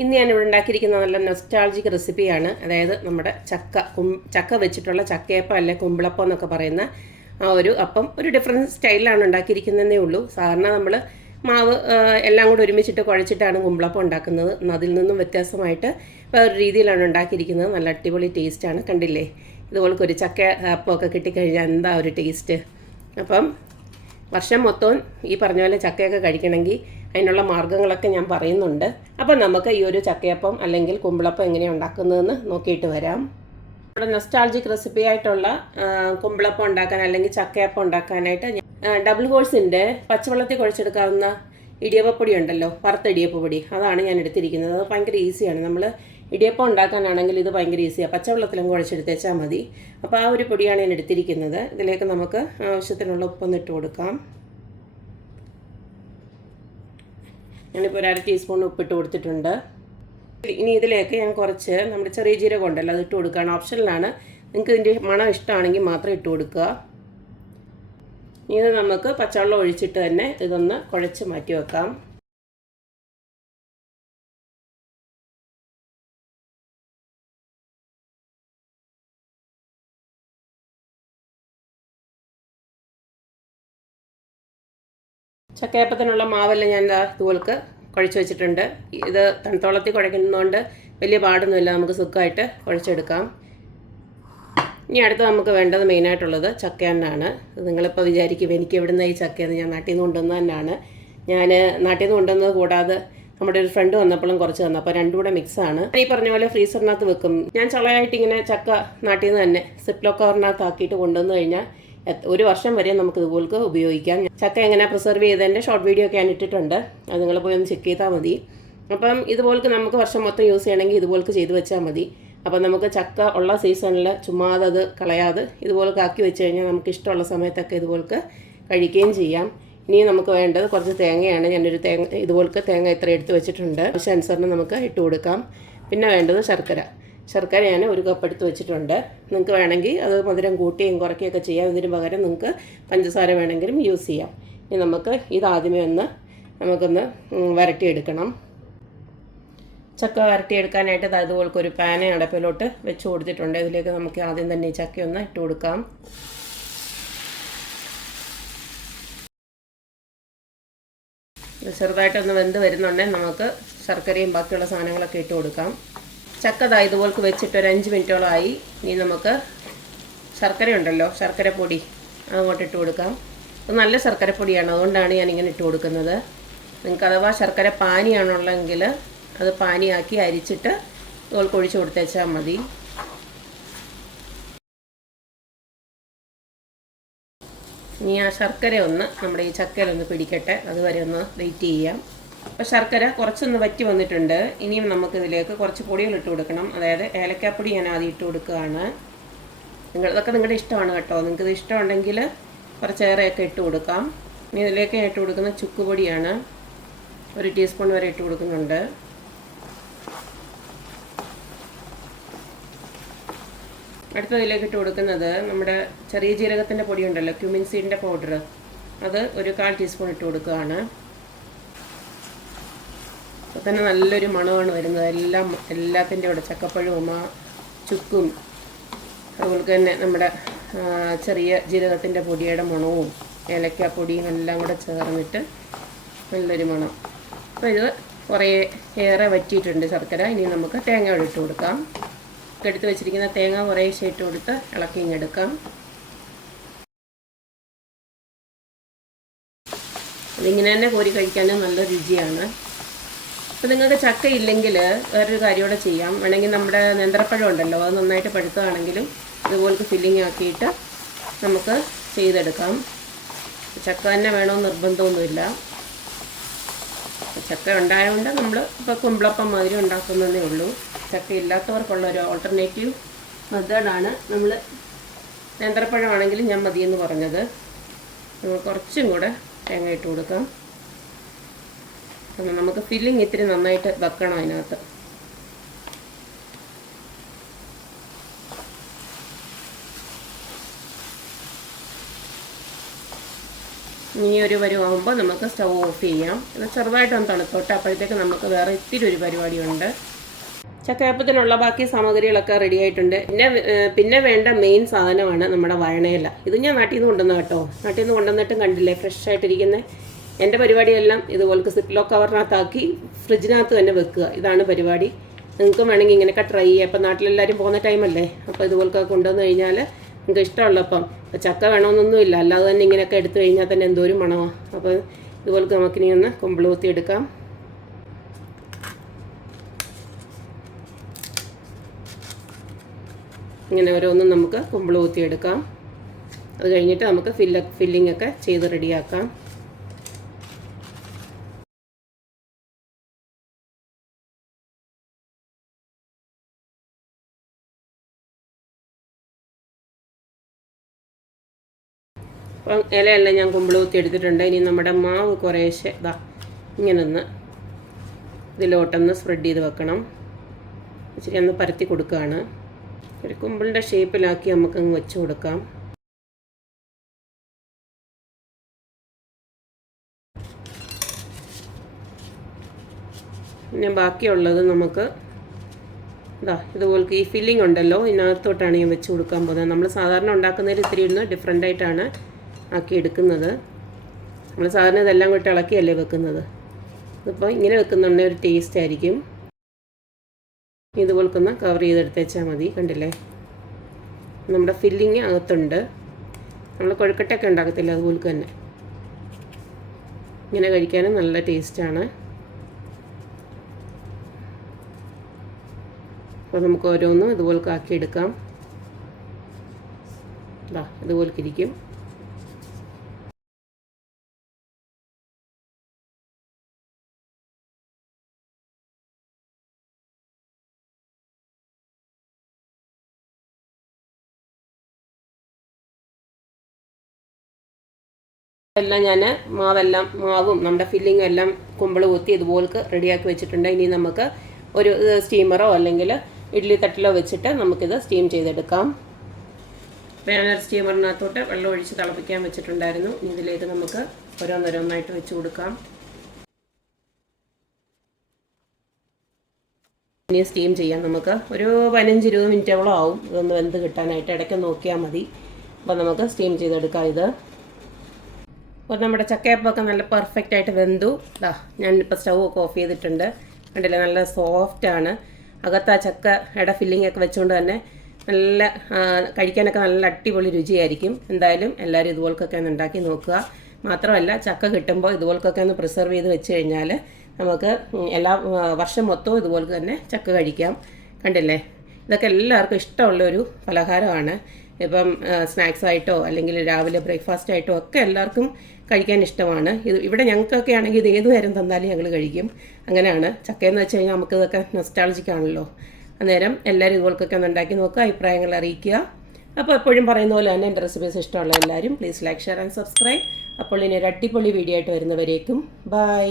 ഇന്ന് ഞാനിവിടെ ഉണ്ടാക്കിയിരിക്കുന്ന നല്ല നൊസ്റ്റാൾജിക് റെസിപ്പിയാണ്. അതായത് നമ്മുടെ ചക്ക വെച്ചിട്ടുള്ള ചക്കയപ്പം അല്ലെ കുമ്പിളപ്പം എന്നൊക്കെ പറയുന്ന ആ ഒരു അപ്പം ഒരു ഡിഫറൻറ്റ് സ്റ്റൈലിലാണ് ഉണ്ടാക്കിയിരിക്കുന്നതേ ഉള്ളൂ. സാധാരണ നമ്മൾ മാവ് എല്ലാം കൂടി ഒരുമിച്ചിട്ട് കുഴച്ചിട്ടാണ് കുമ്പിളപ്പം ഉണ്ടാക്കുന്നത്. അതിൽ നിന്നും വ്യത്യാസമായിട്ട് വേറൊരു രീതിയിലാണ് ഉണ്ടാക്കിയിരിക്കുന്നത്. നല്ല അടിപൊളി ടേസ്റ്റാണ്. കണ്ടില്ലേ, ഇതുപോലൊരു ചക്ക അപ്പമൊക്കെ കിട്ടിക്കഴിഞ്ഞാൽ എന്താ ഒരു ടേസ്റ്റ്. അപ്പം വർഷം മൊത്തവും ഈ പറഞ്ഞ പോലെ ചക്കയൊക്കെ കഴിക്കണമെങ്കിൽ അതിനുള്ള മാർഗ്ഗങ്ങളൊക്കെ ഞാൻ പറയുന്നുണ്ട്. അപ്പം നമുക്ക് ഈ ഒരു ചക്കയപ്പം അല്ലെങ്കിൽ കുമ്പിളപ്പം എങ്ങനെയാണ് ഉണ്ടാക്കുന്നതെന്ന് നോക്കിയിട്ട് വരാം. നമ്മുടെ നൊസ്റ്റാൾജിക് റെസിപ്പി ആയിട്ടുള്ള കുമ്പിളപ്പം ഉണ്ടാക്കാൻ അല്ലെങ്കിൽ ചക്കയപ്പം ഉണ്ടാക്കാനായിട്ട് ഡബിൾ ഹോഴ്സിൻ്റെ പച്ചവെള്ളത്തിൽ കുഴച്ചെടുക്കാവുന്ന ഇടിയപ്പപ്പൊടി ഉണ്ടല്ലോ, വറുത്ത ഇടിയപ്പപ്പൊടി, അതാണ് ഞാൻ എടുത്തിരിക്കുന്നത്. അത് ഭയങ്കര ഈസിയാണ്. നമ്മൾ ഇടിയപ്പം ഉണ്ടാക്കാനാണെങ്കിൽ ഇത് ഭയങ്കര ഈസിയാണ്. പച്ചവെള്ളത്തിലും കുഴച്ചെടുത്തേച്ചാൽ മതി. അപ്പോൾ ആ ഒരു പൊടിയാണ് ഞാൻ എടുത്തിരിക്കുന്നത്. ഇതിലേക്ക് നമുക്ക് ആവശ്യത്തിനുള്ള ഉപ്പൊന്ന് ഇട്ട് കൊടുക്കാം. ഞാനിപ്പോൾ ഒരു 1/2 ടീസ്പൂൺ ഉപ്പിട്ട് കൊടുത്തിട്ടുണ്ട്. ഇനി ഇതിലേക്ക് ഞാൻ കുറച്ച് നമ്മുടെ ചെറിയ ജീരകം ഉണ്ടല്ലോ, അത് ഇട്ട് കൊടുക്കുകയാണ്. ഓപ്ഷനിലാണ്. നിങ്ങൾക്ക് ഇതിൻ്റെ മണം ഇഷ്ടമാണെങ്കിൽ മാത്രം ഇട്ട് കൊടുക്കുക. ഇത് നമുക്ക് പച്ചവെള്ളം ഒഴിച്ചിട്ട് തന്നെ ഇതൊന്ന് കുഴച്ച് മാറ്റി വെക്കാം. ചക്കയപ്പത്തിനുള്ള മാവെല്ലാം ഞാൻ ഇതുപോലക്ക് കുഴച്ച് വെച്ചിട്ടുണ്ട്. ഇത് തണുത്തോളത്തിൽ കുഴയ്ക്കുന്നതുകൊണ്ട് വലിയ പാടൊന്നുമില്ല, നമുക്ക് സുഖമായിട്ട് കുഴച്ചെടുക്കാം. ഇനി അടുത്ത് നമുക്ക് വേണ്ടത് മെയിനായിട്ടുള്ളത് ചക്ക തന്നെയാണ്. നിങ്ങളിപ്പോൾ വിചാരിക്കും എനിക്ക് എവിടുന്ന ഈ ചക്കയെന്ന്. ഞാൻ നാട്ടിൽ നിന്ന് കൊണ്ടുവന്നത് തന്നെയാണ്. ഞാൻ നാട്ടിൽ നിന്ന് കൊണ്ടുവന്നത് കൂടാതെ നമ്മുടെ ഒരു ഫ്രണ്ട് വന്നപ്പോഴും കുറച്ച് തന്നു. അപ്പോൾ രണ്ടും കൂടെ മിക്സാണ്. ഈ പറഞ്ഞ പോലെ ഫ്രീസറിനകത്ത് വെക്കും. ഞാൻ ചളയായിട്ട് ഇങ്ങനെ ചക്ക നാട്ടിൽ നിന്ന് തന്നെ സിപ്ലോ കവറിനകത്ത് ആക്കിയിട്ട് കൊണ്ടുവന്നു കഴിഞ്ഞാൽ 1 വർഷം വരെ നമുക്ക് ഇതുപോലക്ക് ഉപയോഗിക്കാം. ചക്ക എങ്ങനെ പ്രിസർവ് ചെയ്തതിൻ്റെ ഷോർട്ട് വീഡിയോ ഒക്കെ ഞാൻ ഇട്ടിട്ടുണ്ട്. അത് നിങ്ങൾ പോയി ഒന്ന് ചെക്ക് ചെയ്താൽ മതി. അപ്പം ഇതുപോലക്ക് നമുക്ക് വർഷം മൊത്തം യൂസ് ചെയ്യണമെങ്കിൽ ഇതുപോലക്ക് ചെയ്ത് വെച്ചാൽ മതി. അപ്പം നമുക്ക് ചക്ക ഉള്ള സീസണിൽ ചുമ്മാതെ അത് കളയാതെ ഇതുപോലൊക്കെ ആക്കി വെച്ച് കഴിഞ്ഞാൽ നമുക്ക് ഇഷ്ടമുള്ള സമയത്തൊക്കെ ഇതുപോലക്ക് കഴിക്കുകയും ചെയ്യാം. ഇനി നമുക്ക് വേണ്ടത് കുറച്ച് തേങ്ങയാണ്. ഞാനൊരു ഇതുപോലക്ക് തേങ്ങ ഇത്ര എടുത്ത് വെച്ചിട്ടുണ്ട്. ആവശ്യാനുസരണം നമുക്ക് ഇട്ട് കൊടുക്കാം. പിന്നെ വേണ്ടത് ശർക്കര ഞാൻ 1 കപ്പ് എടുത്ത് വെച്ചിട്ടുണ്ട്. നിങ്ങൾക്ക് വേണമെങ്കിൽ അത് മധുരം കൂട്ടുകയും കുറയ്ക്കുകയൊക്കെ ചെയ്യാം. ഇതിന് പകരം നിങ്ങൾക്ക് പഞ്ചസാര വേണമെങ്കിലും യൂസ് ചെയ്യാം. ഇനി നമുക്ക് ഇതാദ്യമേ നമുക്കൊന്ന് വരട്ടിയെടുക്കണം. ചക്ക വരട്ടിയെടുക്കാനായിട്ട് അതുപോലൊക്കെ ഒരു പാന് അടപ്പിലോട്ട് വെച്ച് കൊടുത്തിട്ടുണ്ട്. ഇതിലേക്ക് നമുക്ക് ആദ്യം തന്നെ ഈ ചക്കയൊന്ന് ഇട്ട് കൊടുക്കാം. ചെറുതായിട്ടൊന്ന് വെന്ത് വരുന്നുണ്ടെങ്കിൽ നമുക്ക് ശർക്കരയും ബാക്കിയുള്ള സാധനങ്ങളൊക്കെ ഇട്ട് കൊടുക്കാം. ചക്ക ഇതുപോലക്ക് വെച്ചിട്ട് ഒരു 5 മിനിറ്റോളമായി. ഇനി നമുക്ക് ശർക്കര ഉണ്ടല്ലോ, ശർക്കരപ്പൊടി അങ്ങോട്ട് ഇട്ട് കൊടുക്കാം. അത് നല്ല ശർക്കരപ്പൊടിയാണ്, അതുകൊണ്ടാണ് ഞാനിങ്ങനെ ഇട്ട് കൊടുക്കുന്നത്. നിങ്ങൾക്ക് അഥവാ ശർക്കര പാനിയാണുള്ളെങ്കിൽ അത് പാനിയാക്കി അരിച്ചിട്ട് ഇതുപോലക്ക് ഒഴിച്ച് കൊടുത്തേച്ചാൽ മതി. ഇനി ആ ശർക്കര ഒന്ന് നമ്മുടെ ഈ ചക്കയിലൊന്ന് പിടിക്കട്ടെ, അതുവരെ ഒന്ന് വെയിറ്റ് ചെയ്യാം. അപ്പോൾ ശർക്കര കുറച്ചൊന്ന് വറ്റി വന്നിട്ടുണ്ട്. ഇനിയും നമുക്കിതിലേക്ക് കുറച്ച് പൊടികൾ ഇട്ട് കൊടുക്കണം. അതായത് ഏലക്കാപ്പൊടി ഞാൻ ആദ്യം ഇട്ട് കൊടുക്കുകയാണ്. ഇതൊക്കെ നിങ്ങളുടെ ഇഷ്ടമാണ് കേട്ടോ. നിങ്ങൾക്കിത് ഇഷ്ടമുണ്ടെങ്കിൽ കുറച്ചേറെയൊക്കെ ഇട്ട് കൊടുക്കാം. ഇനി ഇതിലേക്ക് ഇട്ട് കൊടുക്കുന്ന ചുക്ക് പൊടിയാണ്. 1 ടീസ്പൂൺ വരെ ഇട്ട് കൊടുക്കുന്നുണ്ട്. അടുത്തതിലേക്ക് ഇട്ട് കൊടുക്കുന്നത് നമ്മുടെ ചെറിയ ജീരകത്തിൻ്റെ പൊടി ഉണ്ടല്ലോ, ക്യുമിൻ സീഡിൻ്റെ പൗഡർ, അത് ഒരു 1/4 ടീസ്പൂൺ ഇട്ട് കൊടുക്കുകയാണ്. അപ്പോൾ തന്നെ നല്ലൊരു മണമാണ് വരുന്നത്. എല്ലാത്തിൻ്റെ കൂടെ ചക്കപ്പഴവും ആ ചുക്കും അതുപോലെ തന്നെ നമ്മുടെ ചെറിയ ജീരകത്തിൻ്റെ പൊടിയുടെ മണവും ഏലക്കാപ്പൊടിയും എല്ലാം കൂടെ ചേർന്നിട്ട് നല്ലൊരു മണം. അപ്പോൾ ഇത് കുറേ ഏറെ വറ്റിയിട്ടുണ്ട് ശർക്കര. ഇനി നമുക്ക് തേങ്ങ ഇട്ട് കൊടുക്കാം. എടുത്ത് വെച്ചിരിക്കുന്ന തേങ്ങ കുറേശ്ശെ ഇട്ട് കൊടുത്ത് ഇളക്കിങ്ങെടുക്കാം. അതിങ്ങനെ തന്നെ കോരി കഴിക്കാനും നല്ല രുചിയാണ്. അപ്പോൾ നിങ്ങൾക്ക് ചക്ക ഇല്ലെങ്കിൽ വേറൊരു കാര്യം കൂടെ ചെയ്യാം. വേണമെങ്കിൽ നമ്മുടെ നേന്ത്രപ്പഴം ഉണ്ടല്ലോ, അത് നന്നായിട്ട് പഴുത്തതാണെങ്കിലും ഇതുപോലത്തെ ഫില്ലിങ് ആക്കിയിട്ട് നമുക്ക് ചെയ്തെടുക്കാം. ചക്ക തന്നെ വേണമെന്ന് നിർബന്ധമൊന്നുമില്ല. ചക്ക ഉണ്ടായതുകൊണ്ട് നമ്മൾ ഇപ്പോൾ കുമ്പിളപ്പം മാതിരി ഉണ്ടാക്കുന്നതേ ഉള്ളൂ. ചക്ക ഇല്ലാത്തവർക്കുള്ളൊരു ഓൾട്ടർനേറ്റീവ് മെത്തേഡാണ് നമ്മൾ നേന്ത്രപ്പഴമാണെങ്കിലും ഞാൻ മതിയെന്ന് പറഞ്ഞത്. നമ്മൾ കുറച്ചും കൂടെ തേങ്ങ ഇട്ട് കൊടുക്കാം. കാരണം നമുക്ക് ഫില്ലിങ് ഇത്തിരി നന്നായിട്ട് വെക്കണം അതിനകത്ത്. ഇനി ഒരു പരുവാകുമ്പോൾ നമുക്ക് സ്റ്റൗ ഓഫ് ചെയ്യാം. ഇത് ചെറുതായിട്ടൊന്ന് തണുത്തോട്ടെ. അപ്പോഴത്തേക്ക് നമുക്ക് വേറെ ഇത്തിരി ഒരു പരിപാടിയുണ്ട്. ചക്കയപ്പത്തിനുള്ള ബാക്കി സാമഗ്രികളൊക്കെ റെഡി ആയിട്ടുണ്ട്. പിന്നെ വേണ്ട മെയിൻ സാധനമാണ് നമ്മുടെ വഴണയില. ഇത് ഞാൻ നാട്ടിൽ നിന്ന് കൊണ്ടുവന്ന കേട്ടോ. നാട്ടിൽ നിന്ന് കൊണ്ടുവന്നിട്ടും കണ്ടില്ലേ ഫ്രഷ് ആയിട്ടിരിക്കുന്നത്. എൻ്റെ പരിപാടിയെല്ലാം ഇതുപോലെ സിപ്ലോ കവറിനകത്താക്കി ഫ്രിഡ്ജിനകത്ത് തന്നെ വെക്കുക. ഇതാണ് പരിപാടി. നിങ്ങൾക്ക് വേണമെങ്കിൽ ഇങ്ങനെയൊക്കെ ട്രൈ ചെയ്യാം. ഇപ്പം നാട്ടിലെല്ലാവരും പോകുന്ന ടൈമല്ലേ, അപ്പോൾ ഇതുപോലൊക്കെ കൊണ്ടുവന്ന് കഴിഞ്ഞാൽ നിങ്ങൾക്ക് ഇഷ്ടമുള്ളപ്പം ചക്ക വേണമെന്നൊന്നുമില്ല, അല്ലാതെ തന്നെ ഇങ്ങനെയൊക്കെ എടുത്തു കഴിഞ്ഞാൽ തന്നെ എന്തോരം മണമാണ്. അപ്പോൾ ഇതുപോലൊക്കെ നമുക്കിനി ഒന്ന് കുമ്പിളൂത്തി എടുക്കാം. ഇങ്ങനെ ഓരോന്നും നമുക്ക് കുമ്പിളൂത്തി എടുക്കാം. അത് കഴിഞ്ഞിട്ട് നമുക്ക് ഫില്ലിംഗ് ഒക്കെ ചെയ്ത് റെഡിയാക്കാം. അപ്പം ഇലയെല്ലാം ഞാൻ കുമ്പിളൂത്തി എടുത്തിട്ടുണ്ട്. ഇനി നമ്മുടെ മാവ് കുറേശ്ശെ ഇങ്ങനൊന്ന് ഇതിലോട്ടൊന്ന് സ്പ്രെഡ് ചെയ്ത് വെക്കണം. ഇച്ചിരി ഒന്ന് പരത്തി കൊടുക്കുകയാണ്. ഒരു കുമ്പിളിൻ്റെ ഷേപ്പിലാക്കി നമുക്കങ്ങ് വെച്ച് കൊടുക്കാം. പിന്നെ ബാക്കിയുള്ളത് നമുക്ക് ഇതുപോലെ ഈ ഫില്ലിംഗ് ഉണ്ടല്ലോ, ഇതിനകത്തോട്ടാണ് ഞാൻ വെച്ച് കൊടുക്കാൻ പോകുന്നത്. നമ്മൾ സാധാരണ ഉണ്ടാക്കുന്നതിൽ ഇത്തിരി ഒന്ന് ഡിഫറെൻ്റ് ആയിട്ടാണ് ആക്കി എടുക്കുന്നത്. നമ്മൾ സാധാരണ ഇതെല്ലാം കൂട്ടി ഇളക്കിയല്ലേ വെക്കുന്നത്. ഇതിപ്പോൾ ഇങ്ങനെ വെക്കുന്നുണ്ടെങ്കിൽ ഒരു ടേസ്റ്റ് ആയിരിക്കും. ഇതുപോലൊന്ന് കവർ ചെയ്തെടുത്തേച്ചാൽ മതി. കണ്ടില്ലേ, നമ്മുടെ ഫില്ലിങ് അകത്തുണ്ട്. നമ്മൾ കൊഴുക്കട്ടയൊക്കെ ഉണ്ടാക്കത്തില്ല, അതുപോലെ തന്നെ ഇങ്ങനെ കഴിക്കാനും നല്ല ടേസ്റ്റാണ്. അപ്പോൾ നമുക്ക് ഓരോന്നും ഇതുപോലൊക്കെ ആക്കിയെടുക്കാം. ഇതുപോലൊക്കെ ഇരിക്കും. എല്ലാം ഞാൻ മാവും നമ്മുടെ ഫില്ലിങ്ങും എല്ലാം കുമ്പിൾ കുത്തി ഇതുപോലൊക്കെ റെഡിയാക്കി വെച്ചിട്ടുണ്ട്. ഇനി നമുക്ക് ഒരു സ്റ്റീമറോ അല്ലെങ്കിൽ ഇഡ്ഡലി തട്ടിലോ വെച്ചിട്ട് നമുക്കിത് സ്റ്റീം ചെയ്തെടുക്കാം. വേനൽ സ്റ്റീമറിനകത്തോട്ട് വെള്ളം ഒഴിച്ച് തിളപ്പിക്കാൻ വെച്ചിട്ടുണ്ടായിരുന്നു. ഇതിലേക്ക് നമുക്ക് ഓരോന്നോരോന്നായിട്ട് വെച്ച് കൊടുക്കാം. ഇനി സ്റ്റീം ചെയ്യാം. നമുക്ക് ഒരു 15-20 മിനിറ്റോളം ആവും ഇതൊന്ന് വെന്ത് കിട്ടാനായിട്ട്. ഇടയ്ക്ക് നോക്കിയാൽ മതി. അപ്പോൾ നമുക്ക് സ്റ്റീം ചെയ്തെടുക്കാം ഇത്. അപ്പോൾ നമ്മുടെ ചക്കയപ്പമൊക്കെ നല്ല പെർഫെക്റ്റ് ആയിട്ട് വെന്തു. ഞാനിപ്പോൾ സ്റ്റൗ ഒക്കെ ഓഫ് ചെയ്തിട്ടുണ്ട്. കണ്ടില്ലേ, നല്ല സോഫ്റ്റാണ്. അകത്ത് ആ ചക്കയുടെ ഫില്ലിംഗ് ഒക്കെ വെച്ചുകൊണ്ട് തന്നെ നല്ല കഴിക്കാനൊക്കെ നല്ല അടിപൊളി രുചിയായിരിക്കും. എന്തായാലും എല്ലാവരും ഇതുപോലൊക്കെ ഒന്ന് ഉണ്ടാക്കി നോക്കുക. മാത്രമല്ല, ചക്ക കിട്ടുമ്പോൾ ഇതുപോലൊക്കെ ഒന്ന് പ്രിസർവ് ചെയ്ത് വെച്ച് കഴിഞ്ഞാൽ നമുക്ക് എല്ലാ വർഷം മൊത്തവും ഇതുപോലെ തന്നെ ചക്ക കഴിക്കാം. കണ്ടില്ലേ, ഇതൊക്കെ എല്ലാവർക്കും ഇഷ്ടമുള്ളൊരു പലഹാരമാണ്. ഇപ്പം സ്നാക്സായിട്ടോ അല്ലെങ്കിൽ രാവിലെ ബ്രേക്ക്ഫാസ്റ്റ് ആയിട്ടോ ഒക്കെ എല്ലാവർക്കും കഴിക്കാൻ ഇഷ്ടമാണ്. ഇവിടെ ഞങ്ങൾക്കൊക്കെ ആണെങ്കിൽ ഇത് ഏത് നേരം തന്നാലും ഞങ്ങൾ കഴിക്കും. അങ്ങനെയാണ്. ചക്കയെന്ന് വെച്ച് കഴിഞ്ഞാൽ നമുക്കിതൊക്കെ നൊസ്റ്റാൾജിക്കാണല്ലോ. അന്നേരം എല്ലാവരും ഇതുപോലൊക്കെ ഒന്ന് ഉണ്ടാക്കി നോക്കുക, അഭിപ്രായങ്ങൾ അറിയിക്കുക. അപ്പോൾ എപ്പോഴും പറയുന്ന പോലെ തന്നെ എൻ്റെ റെസിപ്പീസ് ഇഷ്ടമുള്ള എല്ലാവരും please like, share and subscribe. അപ്പോൾ ഇനി ഒരു അടിപൊളി വീഡിയോ ആയിട്ട് വരുന്നവരേക്കും ബൈ.